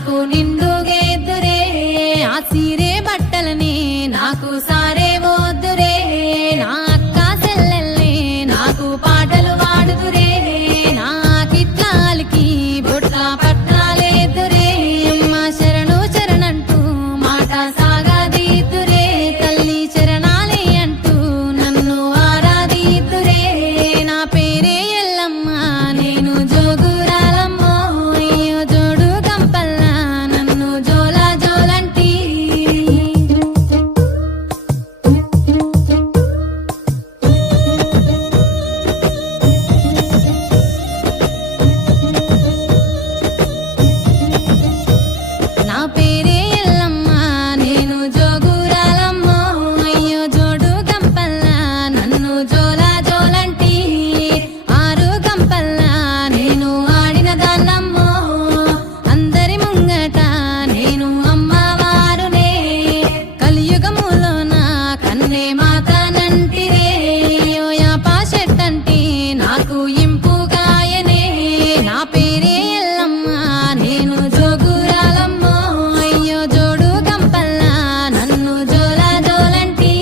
నాకు నిండుగేద్దురే ఆ సీరే బట్టలని నాకు సారే వద్దురే నా అక్క చెల్లెల్ని నాకు పాటలు వాడుదురే నాకిట్లాలికి బొట్ల పట్టాలేదురే అమ్మ శరణు శరణంటూ మాట సాగదీద్దురే తల్లి శరణాలే అంటూ నన్ను ఆరాధిద్దురే నా పేరే ఎల్లమ్మ నేను జోగురాలమ్మో అయ్యో జోడు గంపల్లా నన్ను జోల జోలంటి నా పేరే ఎల్లమ్మ నేను జోగురాలమ్మో అయ్యో జోడు గంపల్లా నన్ను జోల జోలంటి ఆరు గంపల్లా నేను ఆడిన దాన్నమ్మో అందరి ముంగట నేను అమ్మవారునే కలియుగములోన కన్నే మాతనంటిరే అయ్యో యాపా చెట్టంటి నాకు ఇంపుగాయనే నా పేరే ఎల్లమ్మ నేను జోగురాలమ్మో అయ్యో జోడు గంపల్లా నన్ను జోల జోలంటి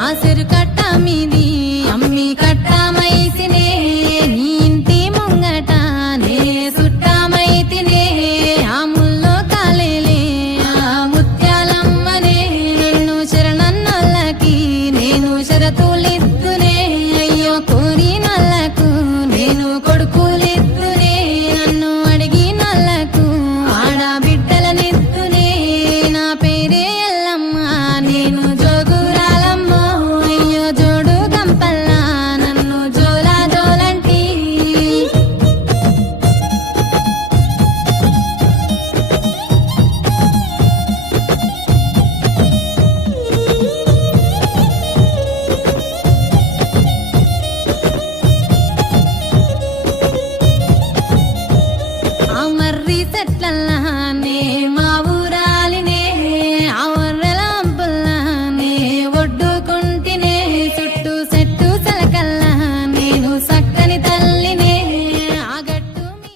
ఆసిరు కట్ట మీది అమ్మి కట్ట మైసినే నీ ఇంటి ముంగట నే సుట్టమైతినే ఆ ముల్లో కాలేలే ఆ ముత్యాలమ్మనే నిన్ను శరణన్నోళ్ళకి నేను షరతులిద్దునే అయ్యో కోరినోళ్ళకు నేను కొడుకులిద్దునే నన్ను అడిగినోళ్ళకు ఆడబిడ్డలనిద్దునే నా పేరే ఎల్లమ్మ నేను జోగురాలమ్మో అయ్యో జోడు గంపల్లా నన్ను జోల జోలంటి ఆ మర్రి చెట్లల్లా